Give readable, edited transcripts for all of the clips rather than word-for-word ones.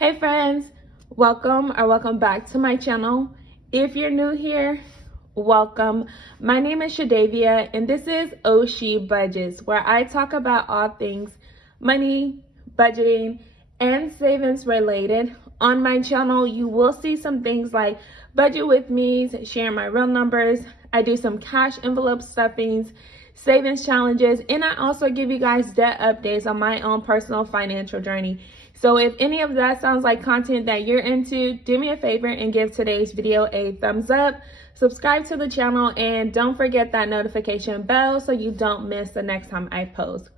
Hey friends, welcome back to my channel. If you're new here, welcome. My name is Shadavia and this is Oshi Budgets, where I talk about all things money, budgeting, and savings related. On my channel, you will see some things like budget with me's, sharing my real numbers. I do some cash envelope stuffings, savings challenges, and I also give you guys debt updates on my own personal financial journey. So if any of that sounds like content that you're into, do me a favor and give today's video a thumbs up, subscribe to the channel, and don't forget that notification bell so you don't miss the next time I post.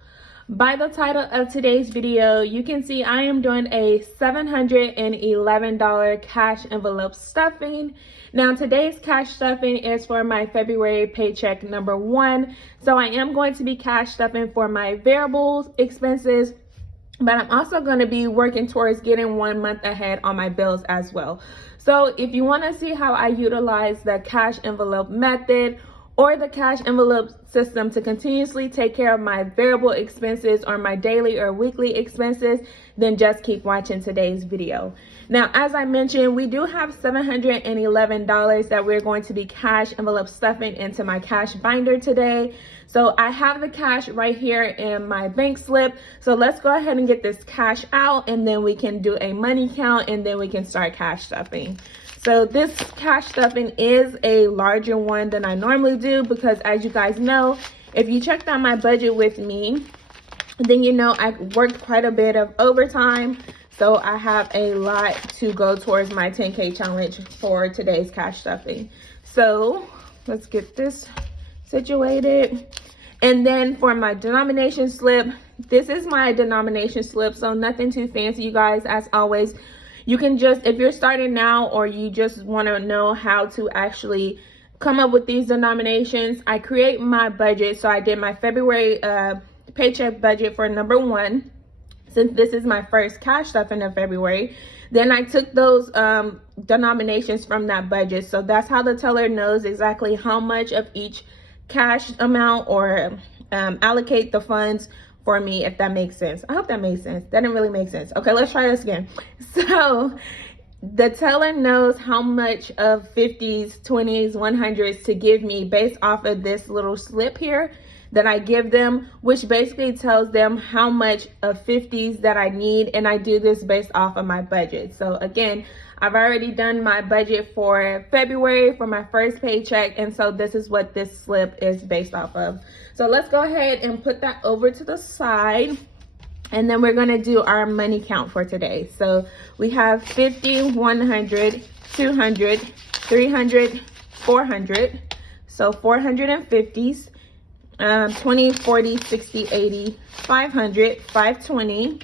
By the title of today's video, you can see I am doing a $711 cash envelope stuffing. Now today's cash stuffing is for my February paycheck number 1. So I am going to be cash stuffing for my variables expenses, but I'm also going to be working towards getting 1 month ahead on my bills as well. So if you want to see how I utilize the cash envelope method or the cash envelope system to continuously take care of my variable expenses or my daily or weekly expenses, then just keep watching today's video. Now, as I mentioned, we do have $711 that we're going to be cash envelope stuffing into my cash binder today. So I have the cash right here in my bank slip. So let's go ahead and get this cash out, and then we can do a money count, and then we can start cash stuffing. So this cash stuffing is a larger one than I normally do because, as you guys know, if you checked out my budget with me, then you know I worked quite a bit of overtime. So I have a lot to go towards my 10K challenge for today's cash stuffing. So let's get this situated. And then for my denomination slip, this is my denomination slip, so nothing too fancy, you guys. As always, you can just, if you're starting now or you just want to know how to actually come up with these denominations, I create my budget. So I did my February paycheck budget for number 1, since this is my first cash stuffing of February. Then I took those denominations from that budget. So that's how the teller knows exactly how much of each cash amount or allocate the funds for me, if that makes sense. I hope that makes sense. That didn't really make sense. Okay, let's try this again. So the teller knows how much of 50s, 20s, 100s to give me based off of this little slip here that I give them, which basically tells them how much of 50s that I need, and I do this based off of my budget. So again, I've already done my budget for February for my first paycheck, and so this is what this slip is based off of. So let's go ahead and put that over to the side, and then we're gonna do our money count for today. So we have 50, 100, 200, 300, 400. So 450s, 20, 40, 60, 80, 500, 520,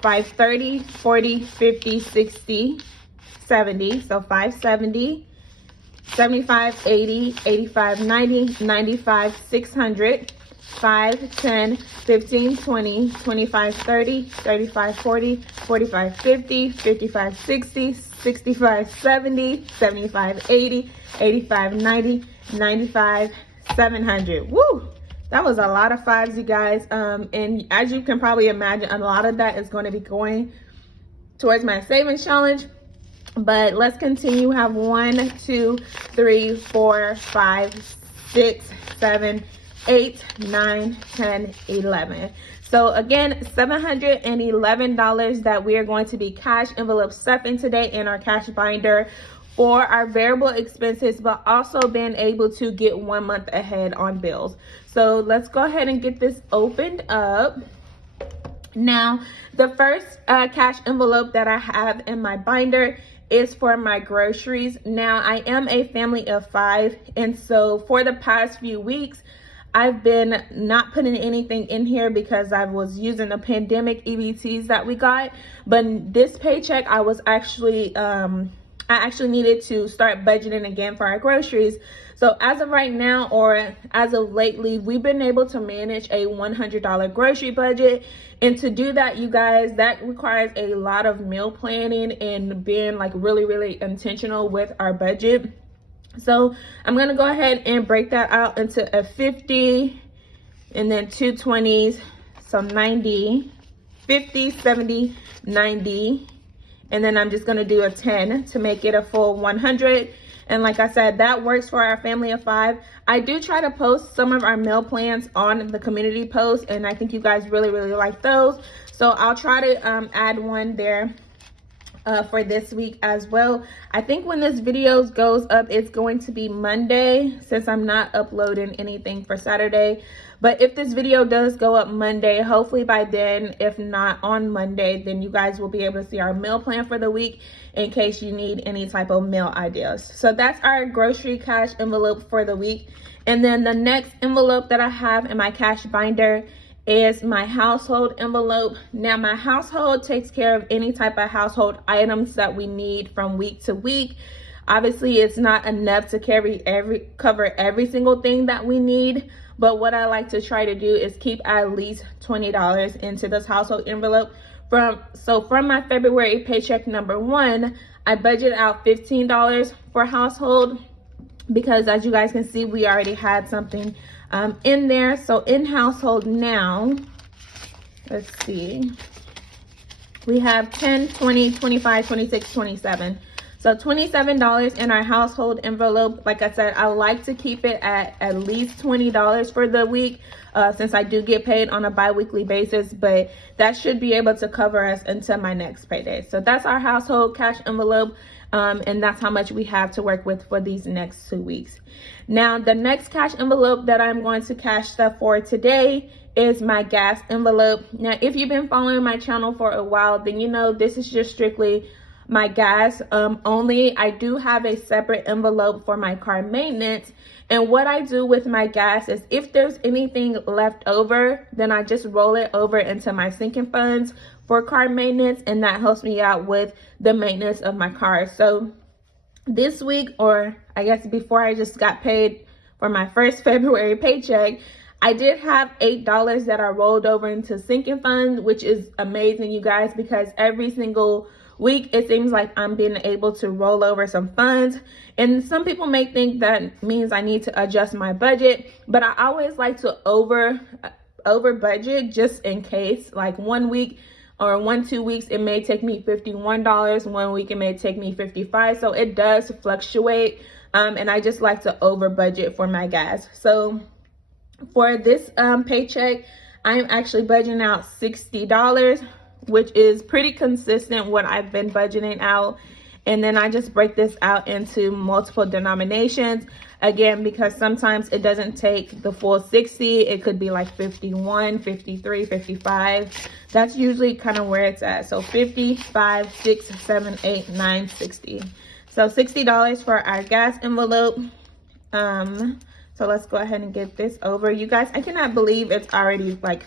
530, 40, 50, 60, 70. So 570, 75, 80, 85, 90, 95, 600, 5, 10, 15, 20, 25, 30, 35, 40, 45, 50, 55, 60, 65, 70, 75, 80, 85, 90, 95, 700. Woo! That was a lot of 5s, you guys. And as you can probably imagine, a lot of that is going to be going towards my savings challenge. But let's continue. We have 1, 2, 3, 4, 5, 6, 7, 8, 9, 10, 11. So again, $711 that we are going to be cash envelope stuffing today in our cash binder for our variable expenses, but also being able to get 1 month ahead on bills. So let's go ahead and get this opened up. Now, the first cash envelope that I have in my binder is for my groceries. Now, I am a family of 5, and so for the past few weeks, I've been not putting anything in here because I was using the pandemic EBTs that we got. But this paycheck, I actually needed to start budgeting again for our groceries. So as of right now, or as of lately, we've been able to manage a $100 grocery budget. And to do that, you guys, that requires a lot of meal planning and being like really intentional with our budget. So I'm gonna go ahead and break that out into a 50 and then 2 20s, so 90, 50, 70, 90, and then I'm just gonna do a 10 to make it a full 100. And like I said, that works for our family of 5. I do try to post some of our meal plans on the community post, and I think you guys really like those. So I'll try to add one there for this week as well. I think when this video goes up, it's going to be Monday, since I'm not uploading anything for Saturday. But if this video does go up Monday, hopefully by then, if not on Monday, then you guys will be able to see our meal plan for the week in case you need any type of meal ideas. So that's our grocery cash envelope for the week. And then the next envelope that I have in my cash binder is my household envelope. Now my household takes care of any type of household items that we need from week to week. Obviously it's not enough to cover every single thing that we need, but what I like to try to do is keep at least $20 into this household envelope. From my February paycheck number 1, I budget out $15 for household, because as you guys can see, we already had something in there. So in household now, let's see, we have 10, 20, 25, 26, 27. So $27 in our household envelope. Like I said, I like to keep it at least $20 for the week, since I do get paid on a bi-weekly basis, but that should be able to cover us until my next payday. So that's our household cash envelope. And that's how much we have to work with for these next 2 weeks. Now, the next cash envelope that I'm going to cash stuff for today is my gas envelope. Now, if you've been following my channel for a while, then you know this is just strictly my gas only. I do have a separate envelope for my car maintenance. And what I do with my gas is if there's anything left over, then I just roll it over into my sinking funds for car maintenance, and that helps me out with the maintenance of my car. So this week, or I guess before I just got paid for my first February paycheck, I did have $8 that I rolled over into sinking funds, which is amazing, you guys, because every single week it seems like I'm being able to roll over some funds. And some people may think that means I need to adjust my budget, but I always like to over budget just in case. Like 1 week or 2 weeks, it may take me $51. 1 week, it may take me $55. So it does fluctuate. And I just like to over budget for my gas. So for this paycheck, I'm actually budgeting out $60, which is pretty consistent what I've been budgeting out. And then I just break this out into multiple denominations, again, because sometimes it doesn't take the full 60. It could be like 51, 53, 55. That's usually kind of where it's at. So 55, 6, 7, 8, 9, 60. So $60 for our gas envelope. So let's go ahead and get this over. You guys, I cannot believe it's already like,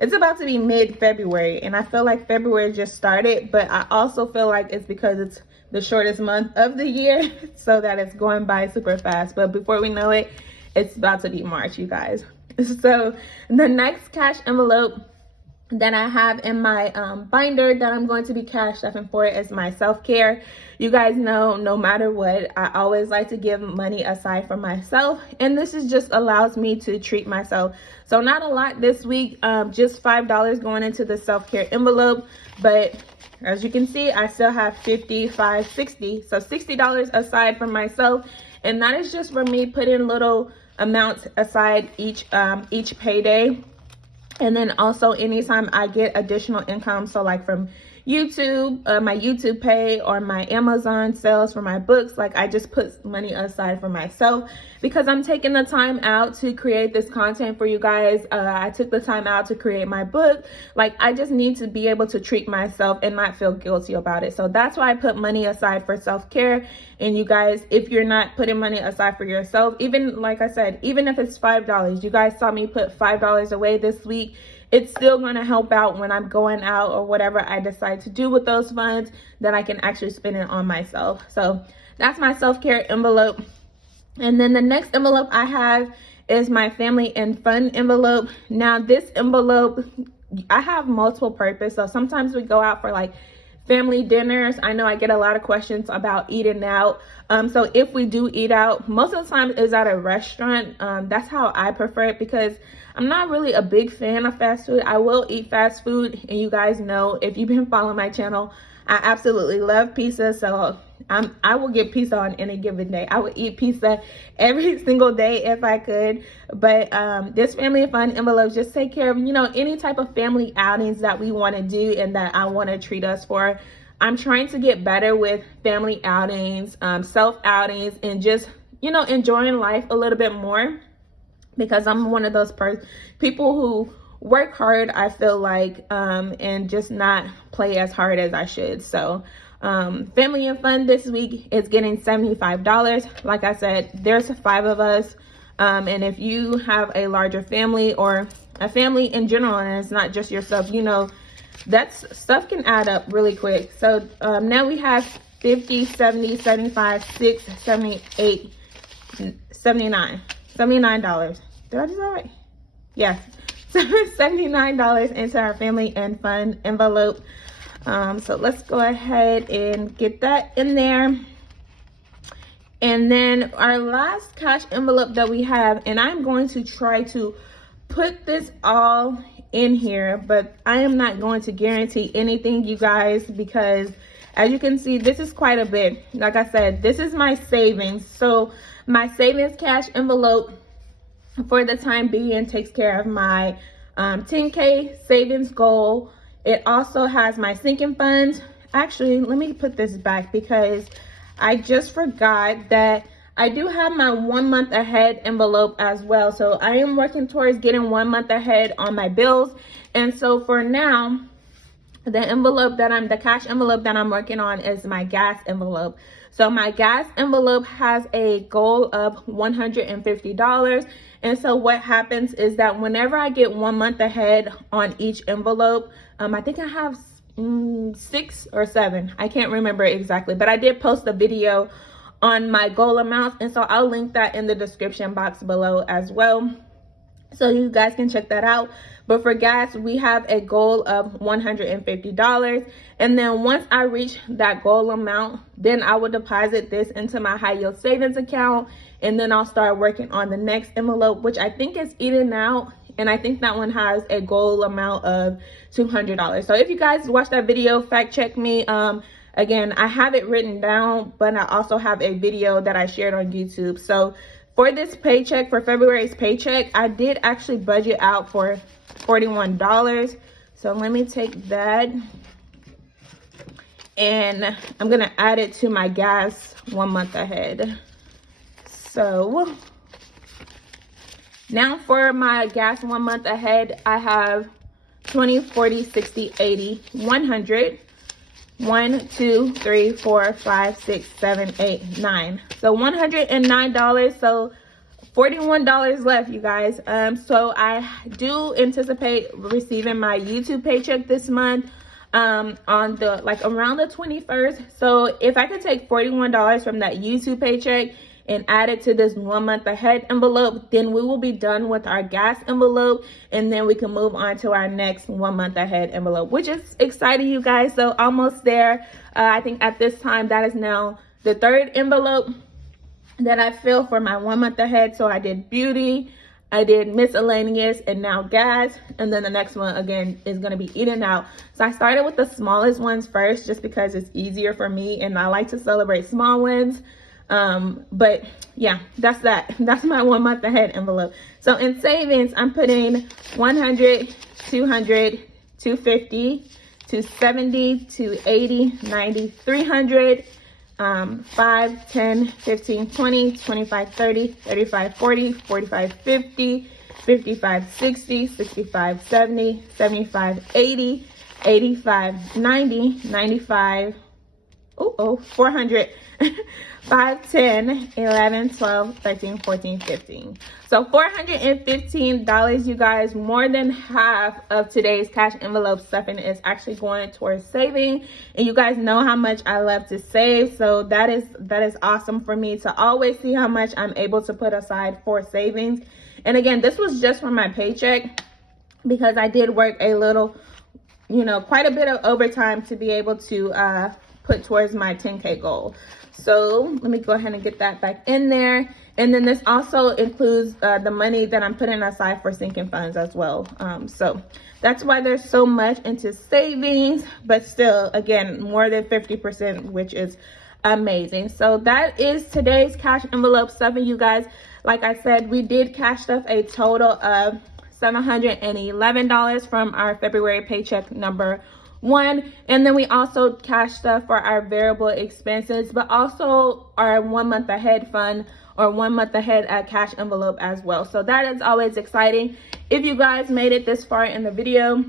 it's about to be mid-February, and I feel like February just started, but I also feel like it's because it's the shortest month of the year, so that it's going by super fast. But before we know it, it's about to be March, you guys. So the next cash envelope that I have in my binder that I'm going to be cash stuffing for is my self-care. You guys know, no matter what, I always like to give money aside for myself, and this is just allows me to treat myself. So not a lot this week, just $5 going into the self-care envelope, but as you can see, I still have 55, 60, so $60 aside for myself, and that is just for me putting little amounts aside each payday. And then also anytime I get additional income, so like from YouTube, my YouTube pay, or my Amazon sales for my books, like I just put money aside for myself because I'm taking the time out to create this content for you guys. I took the time out to create my book. Like I just need to be able to treat myself and not feel guilty about it. So that's why I put money aside for self-care. And you guys, if you're not putting money aside for yourself, even like I said, even if it's $5, you guys saw me put $5 away this week, it's still going to help out when I'm going out or whatever I decide to do with those funds, that I can actually spend it on myself. So that's my self-care envelope. And then the next envelope I have is my family and fun envelope. Now this envelope, I have multiple purpose. So sometimes we go out for like family dinners. I know I get a lot of questions about eating out. So if we do eat out, most of the time is at a restaurant. That's how I prefer it, because I'm not really a big fan of fast food. I will eat fast food, and you guys know, if you've been following my channel, I absolutely love pizza. So I will get pizza on any given day. I would eat pizza every single day if I could. But this family and fun envelopes just take care of, you know, any type of family outings that we want to do and that I want to treat us for. I'm trying to get better with family outings, self outings, and just, you know, enjoying life a little bit more, because I'm one of those people who work hard, I feel like, and just not play as hard as I should. So family and fun this week is getting $75. Like I said, there's 5 of us, and if you have a larger family or a family in general, and it's not just yourself, you know, stuff can add up really quick. So now we have 50, 70, 75, 6, 78, 79. $79. Did I do that right? Yes. $79 into our family and fun envelope. So let's go ahead and get that in there. And then our last cash envelope that we have, and I'm going to try to put this all in here, but I am not going to guarantee anything, you guys, because as you can see, this is quite a bit. Like I said, this is my savings. So my savings cash envelope for the time being takes care of my 10K savings goal. It also has my sinking funds. Actually, let me put this back, because I just forgot that I do have my 1 month ahead envelope as well. So I am working towards getting 1 month ahead on my bills. And so for now, the cash envelope that I'm working on is my gas envelope. So my gas envelope has a goal of $150. And so what happens is that whenever I get 1 month ahead on each envelope, I think I have 6 or 7. I can't remember exactly, but I did post a video on my goal amounts, and so I'll link that in the description box below as well, so you guys can check that out. But for gas, we have a goal of $150. And then once I reach that goal amount, then I will deposit this into my high yield savings account. And then I'll start working on the next envelope, which I think is eating out. And I think that one has a goal amount of $200. So if you guys watch that video, fact check me. Again, I have it written down, but I also have a video that I shared on YouTube. So for this paycheck, for February's paycheck, I did actually budget out for $41. So let me take that, and I'm gonna add it to my gas 1 month ahead. So now for my gas 1 month ahead, I have 20, 40, 60, 80, 100. 1, 2, 3, 4, 5, 6, 7, 8, 9. So $109. So $41 left, you guys. So I do anticipate receiving my YouTube paycheck this month, on the around the 21st. So if I could take $41 from that YouTube paycheck and add it to this 1 month ahead envelope, then we will be done with our gas envelope, and then we can move on to our next 1 month ahead envelope, which is exciting, you guys. So almost there. I think at this time that is now the 3rd envelope that I fill for my 1 month ahead. So I did beauty, I did miscellaneous, and now gas, and then the next one again is going to be eating out. So I started with the smallest ones first, just because it's easier for me and I like to celebrate small wins. But yeah, that's my 1 month ahead envelope. So in savings, I'm putting 100, 200, 250, 270, 280, 90, 300, 5, 10, 15, 20, 25, 30, 35, 40, 45, 50, 55, 60, 65, 70, 75, 80, 85, 90, 95, 400, 5, 10, 11, 12, 13, 14, 15. So $415, you guys. More than half of today's cash envelope stuffing is actually going towards saving. And you guys know how much I love to save. So that is awesome for me to always see how much I'm able to put aside for savings. And again, this was just from my paycheck, because I did work a little you know, quite a bit of overtime to be able to put towards my 10K goal. So let me go ahead and get that back in there. And then this also includes the money that I'm putting aside for sinking funds as well. So that's why there's so much into savings, but still, again, more than 50%, which is amazing. So that is today's cash envelope stuffing, you guys. Like I said, we did cash stuff a total of $711 from our February paycheck number 1, and then we also cash stuff for our variable expenses, but also our 1 month ahead fund, or 1 month ahead cash envelope as well. So that is always exciting. If you guys made it this far in the video,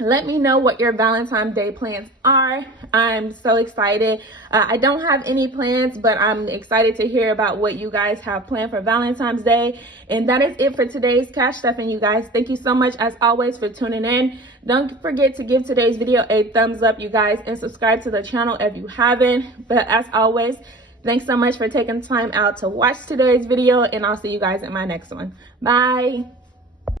let me know what your Valentine's Day plans are. I'm so excited. I don't have any plans, but I'm excited to hear about what you guys have planned for Valentine's Day. And that is it for today's cash stuffing, you guys. Thank you so much, as always, for tuning in. Don't forget to give today's video a thumbs up, you guys, and subscribe to the channel if you haven't. But as always, thanks so much for taking time out to watch today's video, and I'll see you guys in my next one. Bye.